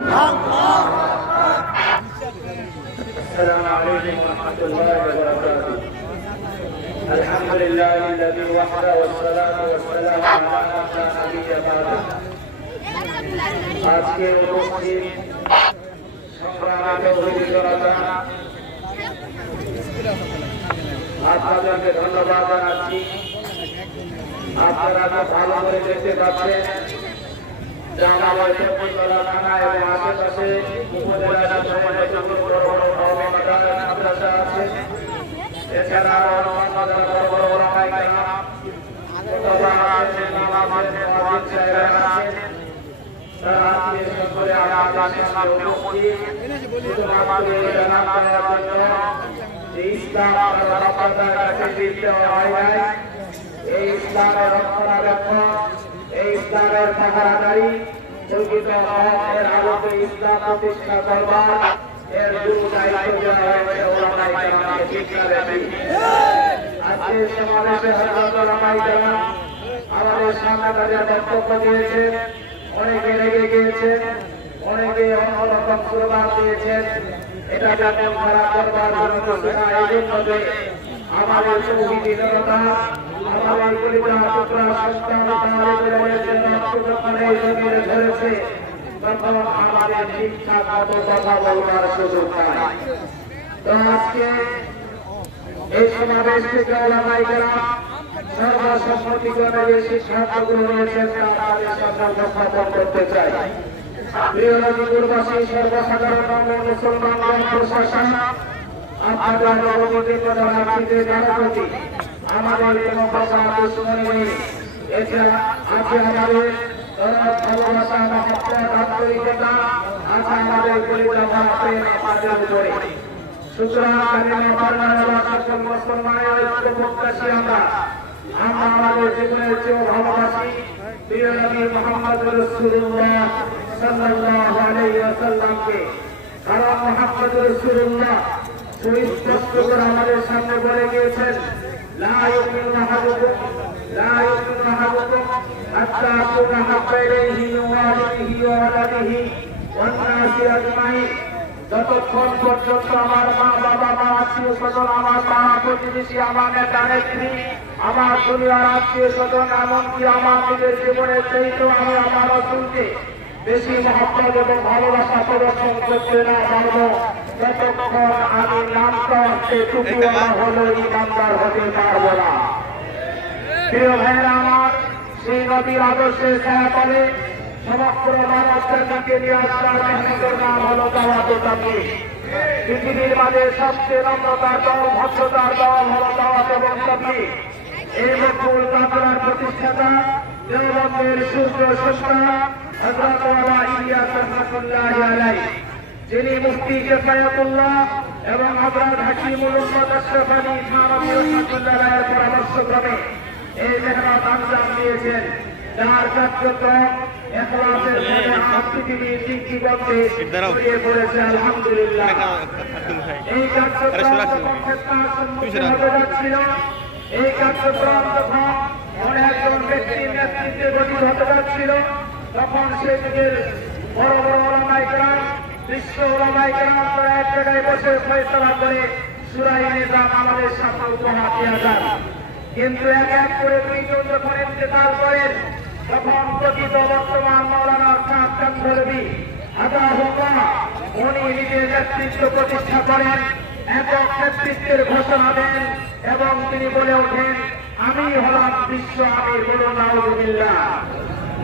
السلام عليكم ورحمة الله وبركاته. الحمد لله الذي وحده والصلاة والسلام على من لا نبي بعده. আজকে উপস্থিত সংগ্রামী তৌহিদি জনতা, আপনাদেরকে ধন্যবাদ জানাচ্ছি। আপনারা ভালো করে দেখতে পাচ্ছেন আমাদের উপজেলা থানা এবং আশেপাশে উপজেলার বড় বড় মাদ্রাসা আছে। এছাড়া বড় বড় এই ইসলামের রক্ষণাবেক্ষণ, এই ইসলামের পাহারাদারি, প্রকৃত হকের আলোকে ইসলাম প্রতিষ্ঠা করবার এর পুরো দায়িত্ব দেওয়া হয়েছে ওলামায়ে কেরামকে। ঠিক না বেঠিক? আজকে সমাবেশে হযরত ওলামায়ে কেরাম আমাদের সামনে তাদের বক্তব্য দিয়েছেন। অনেকে রেগে গিয়েছেন, অনেকে অন্যরকম স্লোগান দিয়েছেন। এটা যাতে খারাপ করবার জন্য না, এই জন্য আমাদের তৌহিদি জনতা, আমাদের পরিবার সন্তান ধরেছে, তখন আমাদের ঠিকঠাক মতো কথা বলবার সুযোগ নাই। তো আজকে এই সমাবেশ থেকে ওলামায়ে কেরাম সর্বসম্মতিক্রমে যে সিদ্ধান্ত গ্রহণ করেছেন তা আপনাদের সামনে উপস্থাপন করতে চাই। প্রিয় নদীপুরবাসী, সর্বসাধারণ মুসলমান প্রশাসন, আপনাদের অবগতির কথা রাখতে জানাচ্ছি আমাদের কোনো ভাষা দুশ্মনী নেই। এছাড়া আছে আমাদের ভালোবাসা, মহব্বত, আন্তরিকতা, আছে আমাদের পরিবার প্রেম আপনাদের উপরে। সুতরাং সকল মুসলমানের ঐক্য প্রত্যাশী আমরা আমাদের জীবনের চেয়েও ভালোবাসি প্রিয় নবী মুহাম্মদ রাসূলুল্লাহ সাল্লাল্লাহু আলাইহি ওয়াসাল্লামকে। কারণ মুহাম্মদ রাসূলুল্লাহ সুস্পষ্ট করে আমাদের সামনে বলে গিয়েছেন, লা ইউমিনু আহাদুকুম হাত্তা আকুনা হাব্বা ইলাইহি মিন ওয়ালিদিহি ওয়া ওয়ালাদিহি ওয়ান নাসি আজমাইন। যতক্ষণ পর্যন্ত আমার মা বাবা, আমার আত্মীয় স্বজন, আমার পাড়া প্রতিবেশী, আমার নেতা নেত্রী, আমার দুনিয়ার আত্মীয় স্বজন, এমনকি আমার নিজের জীবনের চাইতেও আমি আমার রাসূলকে বেশি মহব্বত এবং ভালোবাসা প্রদর্শন করতে না পারবো, ততক্ষণ আমি নামটা টুপিওয়ালা হলেও ইমানদার হতে পারবো না। প্রিয় ভাইয়েরা আমার, সেই নবীর আদর্শে ছায়াতলে সমগ্র মানব জাতিকে নিয়ে আসার মেহনতের নাম হলো দাওয়াতে তাবলীগ। পৃথিবীর মাঝে সবচেয়ে নম্রতার দল, ভদ্রতার দল হলো দাওয়াত এবং তাবলীগ। এই মকবুল কাফেলার প্রতিষ্ঠাতা দেওবন্দের সূর্য সন্তান হযরত ওয়ালা ইলিয়াস রাহমাতুল্লাহি আলাইহি, যিনি মুফতি কিফায়াতুল্লাহ এবং হযরত হাকিমুল উম্মত আশরাফ আলী থানভী রাহমাতুল্লাহি আলাইহির পরামর্শক্রমে এই মেহনত আঞ্জাম দিয়েছেন, যার কার্যক্রম ইখলাসের মধ্যে পৃথিবীর দিকদিগন্তে ছড়িয়ে পড়েছে। আলহামদুলিল্লাহ। এই কার্যক্রম যখন ফেতনার সম্মুখীন হতে যাচ্ছিল, এই কার্যক্রম যখন মনে একজন ব্যক্তির নেতৃত্বে গঠিত হতে যাচ্ছিল, তখন সেই যুগের বড় বড় ওলামায়ে কেরাম, বিশ্ব ওলামায়ে কেরাম তারা এক জায়গায় বসে ফয়সালা করে সূরা নিজাম আমাদের সামনে উপহার দেওয়া যায়। কিন্তু এক এক করে দুইজন যখন ইন্তেকাল করেন, তখন প্রকৃত বর্তমান মাওলানা সাদ কান্থলভী হাজাহুল্লাহ উনি নিজের নেতৃত্ব প্রতিষ্ঠা করেন, একক নেতৃত্বের ঘোষণা দেন এবং তিনি বলে ওঠেন, আমি হলাম বিশ্ব আমির। বলুন নাউযুবিল্লাহ।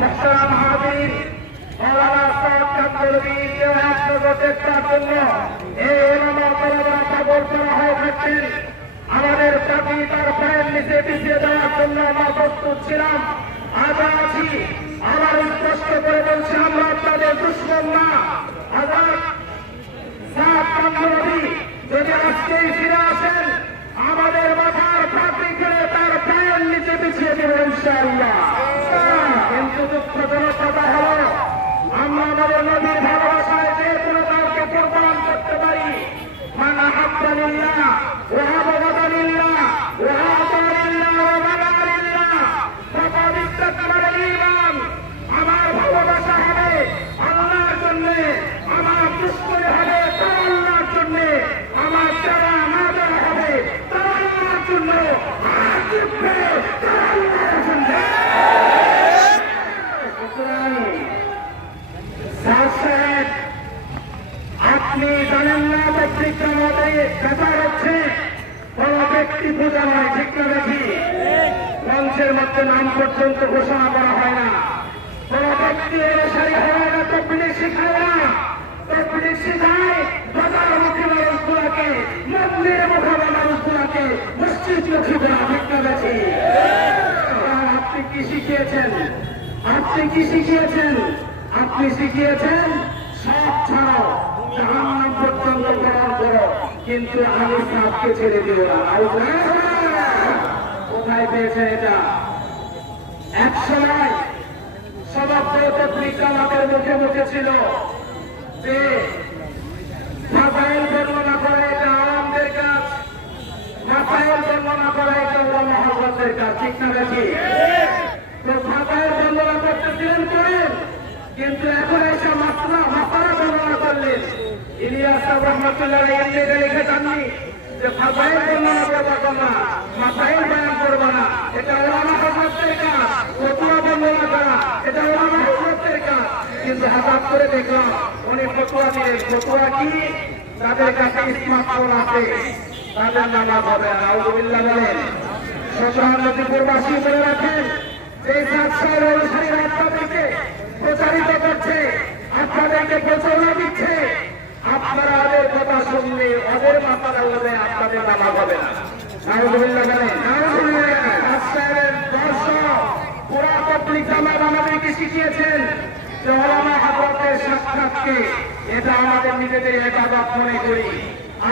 মুহতারাম হাজির, মাওলানা সাদ কান্থলভীর এক নজর দেখবার জন্য এই ওলামা কেরামরা পাগল করা হয়ে থাকতেন। আমাদের জাতি তার পায়ের নিচে পিছিয়ে দেওয়ার জন্য আমরা প্রস্তুত ছিলাম, আজ আছি। আমার স্পষ্ট করে বলছি, আমরা আপনাদের দুশমন না। হযরত সাদ কান্থলভী যদি আজকেই ফিরে আসেন, আমাদের মাথার পাগড়ি করে তার পায়ের নিচে পিছিয়ে দেব ইনশাআল্লাহ। কিন্তু দুঃখজনক কথা হলো, আমরা আমাদের নবীর ভালোবাসায় যে কোনো কাউকে কোরবান করতে পারি। মান আহাব্বা লিল্লাহ ওয়া আবগাদা লিল্লাহ ওয়া আতা লিল্লাহ ওয়া মানা লিল্লাহ ফাকাদ ইসতাকমালা ঈমান। আমার ভালোবাসা হবে আল্লাহর জন্য, আপনি জানেন না পত্রিকার মধ্যে ব্যাপার হচ্ছে কোন ব্যক্তি পূজা নয়, ঠিক না দেখি মঞ্চের মধ্যে নাম পর্যন্ত ঘোষণা করা হয় না। কোন ব্যক্তি অনুসারী হয় না, তকবীর শিখায় না। তকবীর শিখায় বাজারমুখী মানুষগুলাকে, মন্দিরে মুখাবা মানুষগুলাকে মসজিদমুখী করা, ঠিক না দেখি। আপনি কি শিখিয়েছেন? আপনি কি শিখিয়েছেন? আপনি শিখিয়েছেন সব ছাড়াও, জাহান্নাম পর্যন্ত গ্রহণ করো, কিন্তু আমি সাপকে ছেড়ে দিব না। কোথায় পেয়েছে এটা? এক সময় সমাপ্ত পত্রিকা আমাদের মুখে মুখে ছিল যে মাসাইল বর্ণনা করা এটা আওয়ামদের কাজ, মাসাইল বর্ণনা করা এটা ওলামা হযরতের কাজ, ঠিক না দেখি। তো মাসাইল বর্ণনা করতেছিলেন করেন, কিন্তু এখন এসে মাসলা বর্ণনা করলেন। ইলিয়াস রহমতুল্লাহ এমনি লিখে যাননি যে মাসাইল বর্ণনা করবো না, মাসাইল বয়ান করবো না, এটা ওলামা হযরতের কাজ। ফতোয়া বর্ণনা করা এটা ওলামা হযরতের কাজ। কিন্তু হঠাৎ করে দেখলাম উনি ফতোয়া দিলেন। ফতোয়া কি? তাদের কাছে স্মার্টফোন আছে, তাদের নামাজ হবে না। আউযুবিল্লাহ বলেন। নদীপুরবাসী বলে রাখেন যে সাতশার অনুসারীরা আপনাদেরকে প্রচারিত করছে, আপনাদেরকে প্রচারণা দিচ্ছে, আপনারা ওদের কথা শুনলে ওদের মাথাটা উঠবে, আপনাদের নামাজ হবে না। আউযুবিল্লাহ বলেন। সাতশারের দর্শক পুরা পত্রিকা আমাদেরকে শিখিয়েছেন যে ওলামা হযরতের সাক্ষাৎকে এটা আমাদের নিজেদের ইবাদত মনে করি।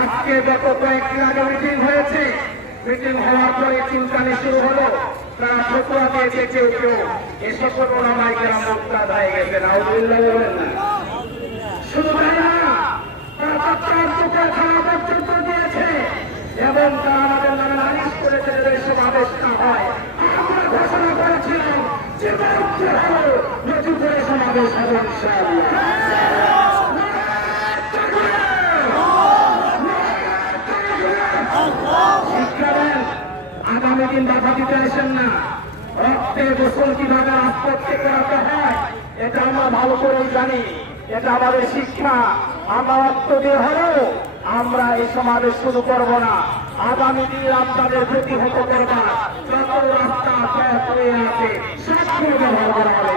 আজকে গত কয়েকদিন আগে মিটিং হয়েছে, মিটিং হওয়ার পরে চিন্তানি শুরু হলো, তারা ফতোয়া দিয়েছে কেউ কেউ এ সকল ওলামায়ে কেরাম মুরতাদ হয়ে গেছেন। আউযুবিল্লাহ বলেন না। শুধু তাই না, তারা বাচ্চার চোখের খাওয়া পর্যন্ত দিয়েছে এবং তারা আমাদের নামে নালিশ করেছে যে সমাবেশ না হয়। আমরা ঘোষণা করেছিলাম যে নতুন করে সমাবেশ হবে ইনশাআল্লাহ। আগামী দিন বাধা দিতে আসেন না। রক্তে গোসল কিভাবে রাজপথে করাতে হয় এটা আমরা ভালো করেই জানি, এটা আমাদের শিক্ষা। আমরা রক্ত দিয়ে হলেও আমরা এই সমাবেশ শুরু করবো না। আগামী দিন আপনাদের প্রতিহত করবা, যত রাস্তা হয়ে আছে সবগুলো ব্যবহার করা হবে।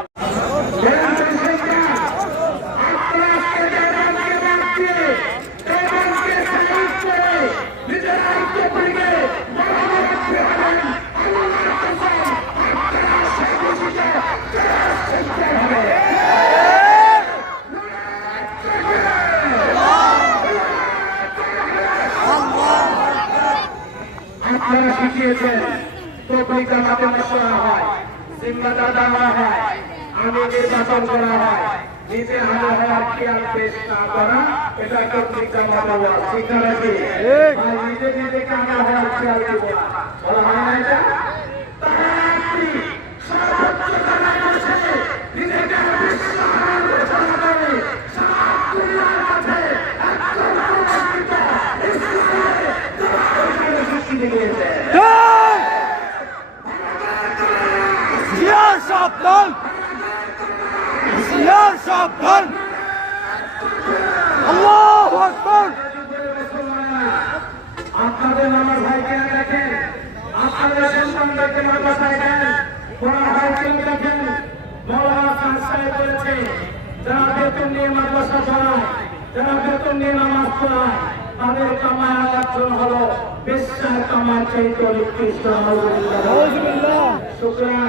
আপনারা শিখিয়েছেন তৌফিক জামাতে মশলা হয়, জিম্মাদার দেওয়া হয়, আমি নির্বাচন করা হয়, নিজে হাতে হওয়ার খেয়াল পেশ না করা, এটা তৌফিক জামাতে ওয়াজ, ঠিক না নাকি? নিজে নিজেকে আমি হওয়ার খেয়াল দেব না, বলা হয় না এটা? সর্বোচ্চ জানা করছে নিজেকে বিশ্বমান ঘোষণা করে সারা দুনিয়ার মাঝে একজন প্রমাণিত ইসলামের সৃষ্টি দিয়েছে। Ziar Şapkan! Ziar Şapkan! Allahu Ekber! আপনাদের নামাজ ভাইকে দেখেন, আপনাদের সন্তানদেরকে মাদ্রাসায় দেন, পড়া ভাইকে দেখেন। মওলানা সাহেব বলেছে যারা বেতন নিয়ে মাদ্রাসা পড়ায়, যারা বেতন নিয়ে নামাজ পড়ায়, তাদের কামায় একজন হলো বিশ্বের কামার চাইতে নিকৃষ্ট। সুতরাং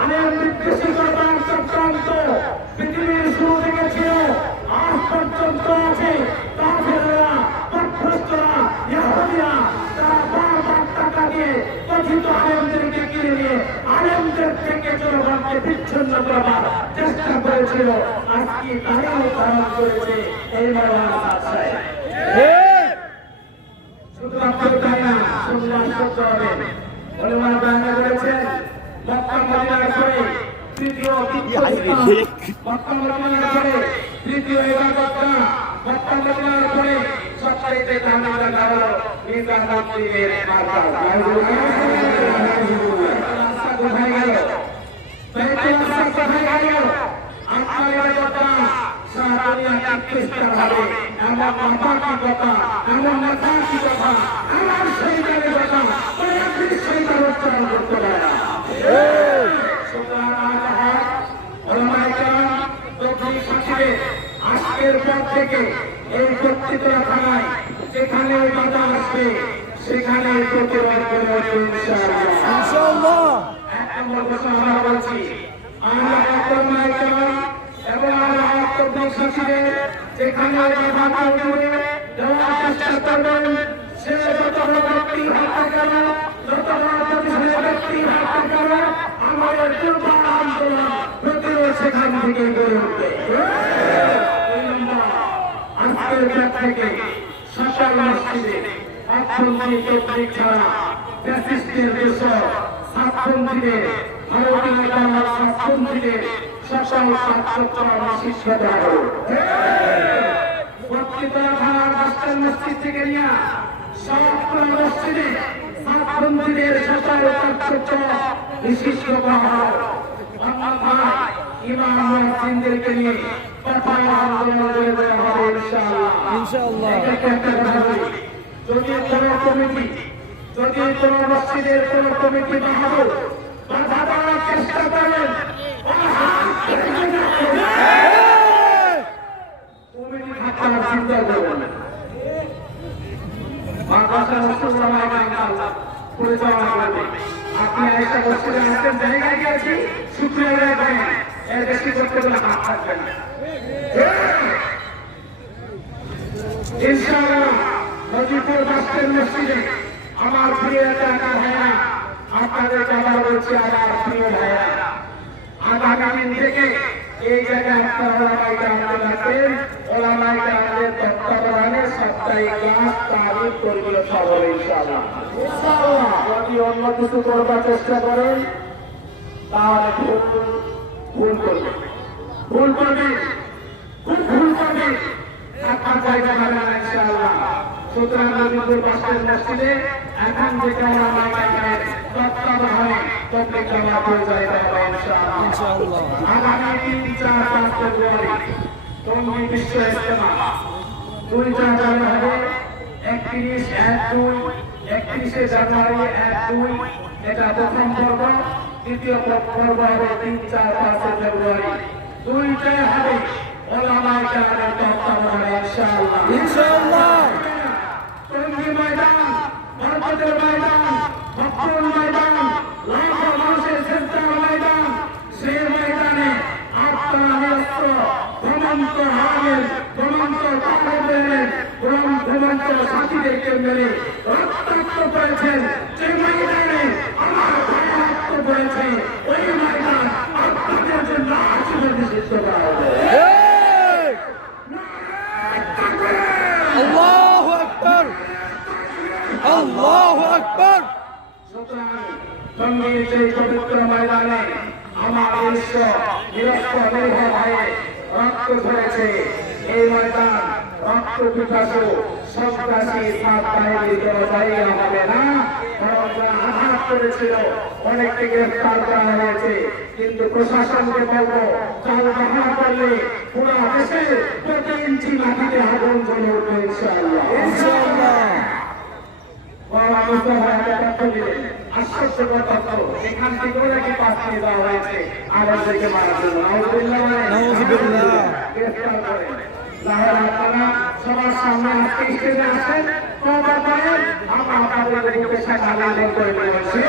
আলেম বিদ্বেষিতার চক্রান্ত পৃথিবীর শুরু থেকে ছিল, আজ পর্যন্ত আছে। কাফেররা, পাঠ্যস্থরা, ইহুদিরা তারা বারবার টাকা দিয়ে কথিত আলেমদেরকে কিনে নিয়ে আলেমদের থেকে জনগণকে বিচ্ছিন্ন করবার চেষ্টা করেছিল। আজকে তারাও ধারণ করেছে এই মওলানা সাহেব। শুধুমাত্র তাই না, সম্মান করতে হবে। ওলামায়ে কেরাম বলেছেন মক্কা মদিনার পরে তৃতীয় মক্কা মদিনার পরে তৃতীয় ইবাদতটা, মক্কা মদিনার পরে সবচেয়ে দামি জায়গা হলো মির্জা মসজিদের মারকাজ। কোথায় গেল? বাইতুল আকসা কোথায় গেল? আপনার ইবাদতটা সারা আন্তর্জাতিক স্তর হবে, এমন মানসিকতা, এমন মানসিকতা, আমার শহীদের কথা ওই আপনি শহীদের উচ্চারণ করতে পারে না। আজকের পর থেকে এই বক্তৃতা থানায় যেখানে বাধা আসবে সেখানে প্রতিবাদ করে ইনশাআল্লাহ। এক নম্বর কথা আমরা বলছি, আমরা এবং আমরা বিশ্বাসীদের যেখানে বাধা উঠবে দেওয়ার চেষ্টা করবেন, সে যত বড় ব্যক্তি হাতে গেল, যত বড় প্রতিষ্ঠানের ব্যক্তি হাতে গেল, আমাদের দুর্বল আন্দোলন প্রতিরোধ সেখান থেকে গড়ে উঠবে। আজকের ব্যাগ থেকে সকল মসজিদে অর্থনৈতিক তবলিগ ছাড়া ফ্যাসিস্টের দেশর সাতপন্থীদের ভারতীয় জামাত সাতপন্থীদের সকল ছাত্ররা নিষিদ্ধ করা হলো। বক্তৃতা থানার বাস্টার মসজিদ থেকে নিয়ে সকল মসজিদে সাতপন্থীদের সকল ছাত্ররা নিষিদ্ধ করা হলো। অন্যথায় ইমাম মুয়াজ্জিনদেরকে নিয়ে কঠোর আন্দোলন করে দেওয়া হবে ইনশাআল্লাহ। যদি কোনো কমিটি, যদি কোনো মসজিদের কোনো কমিটি বাধা দেওয়ার চেষ্টা করেন, কমিটি থাকার চিন্তা করবেন না। আপনি একটা মসজিদে আসেন, জায়গায় গিয়েছি শুক্রবার এর বেশি করতে বলে হাত থাকবেন না। ইনশাআল্লাহ নজিপুর বাস্তের মসজিদে আমার প্রিয় এলাকা ভাইরা, আপনাদেরকে আবার বলছি, আমার প্রিয় ভাইরা, আগামী থেকে এই জায়গায় আপনারা ওলামায়ে আমাদের রাখবেন। ওলামায়ে আমাদের তত্ত্বাবধানে সাপ্তাহিক ক্লাস তালিম করবে সব হবে ইনশাআল্লাহ। যদি অন্য কিছু করবার চেষ্টা করেন তাহলে ভুল করবে, ভুল করবে, খুব ভুল করবে, আপনার জায়গা হবে না ইনশাআল্লাহ। সুতরাং নজিপুর বাস্তের মসজিদে এখন থেকে ওলামায়ে তত্ত্বাবধানে তবলিগ জামাত হয়ে যাবে ইনশাআল্লাহ। আগামী 3-4-5 ফেব্রুয়ারি টঙ্গী বিশ্ব ইজতেমা 2টা জানুয়ারি হবে, 31 জানুয়ারি 1-2 এটা প্রথম পর্ব, দ্বিতীয় পর্ব হবে 3-4-5 ফেব্রুয়ারি। 2টাই হবে ওলামায়ে কেরামের তত্ত্বাবধানে ইনশাআল্লাহ। টঙ্গী ময়দান, বরকতের ময়দান, ভক্তর ময়দান, লাখো মানুষের সেন্টার ময়দান, সেই ময়দানে আপনারা নিরস্ত্র ঘুমন্ত হারাবেন, ঘুমন্ত তালেবেন, ঘুমন্ত সাথীদেরকে মেরে রক্তাক্ত করেছেন। যে ময়দানে আমার ভাই রক্ত করেছে, ওই ময়দান আপনাদের জন্য আজীবন নিষিদ্ধ করা হবে। আল্লাহু আকবার, আল্লাহু আকবার। টঙ্গীর সেই পবিত্র ময়দানে আমার বিশ্ব নিরস্ত্র নির্ভর হয়ে রক্ত ঝরেছে। এই ময়দান রক্ত পিপাসু সন্ত্রাসী বাহিনীর জায়গা হবে না, বরং যারা আঘাত করেছিল অনেককে গ্রেফতার করা হয়েছে। কিন্তু প্রশাসনকে বলবো, চাল বাহার করলে পুরো দেশে প্রতি ইঞ্চি মাটিতে আগুন জ্বলে উঠবে ইনশাআল্লাহ। আশ্চর্যকর তথ্য, এখান থেকেও নাকি পাস নিয়ে দেওয়া হয়েছে আরবদেরকে মারার জন্য। গ্রেফতার করে আপনারা সবার সামনে আজকে স্টেজে আসেন, তওবা করেন, আমরা আপনাদের বুকের সাথে আলিঙ্গন করে বলছি।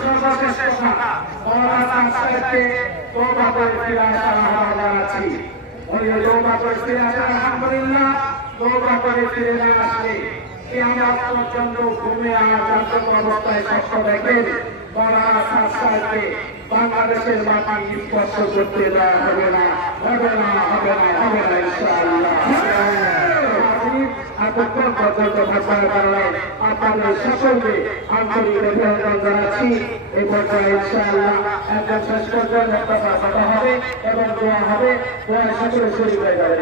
সর্বশেষ কথা, মওলানা সাহেবকে তওবা করে ফিরে আসার আহ্বান জানাচ্ছি। উনি তওবা করে ফিরে আসেন, আলহামদুলিল্লাহ। তওবা করে ফিরে না আসলে কিয়ামত পর্যন্ত ঘুমে জাগ্রত অবস্থায় শক্ত দেখেন, মওলানা সাহেবকে বাংলাদেশের মাটি স্পর্শ করতে দেওয়া হবে না, হবে না, হবে না, হবে না ইনশাআল্লাহ। এতক্ষণ পর্যন্ত থাকার কারণে আপনাদের সকলকে আন্তরিক অভিনন্দন জানাচ্ছি। এই পর্যায়ে ইনশাআল্লাহ একদম শেষ পর্যন্ত একটা কথা হবে এবং দোয়া হবে, দোয়া সকলে শরীর হয়ে যাবে।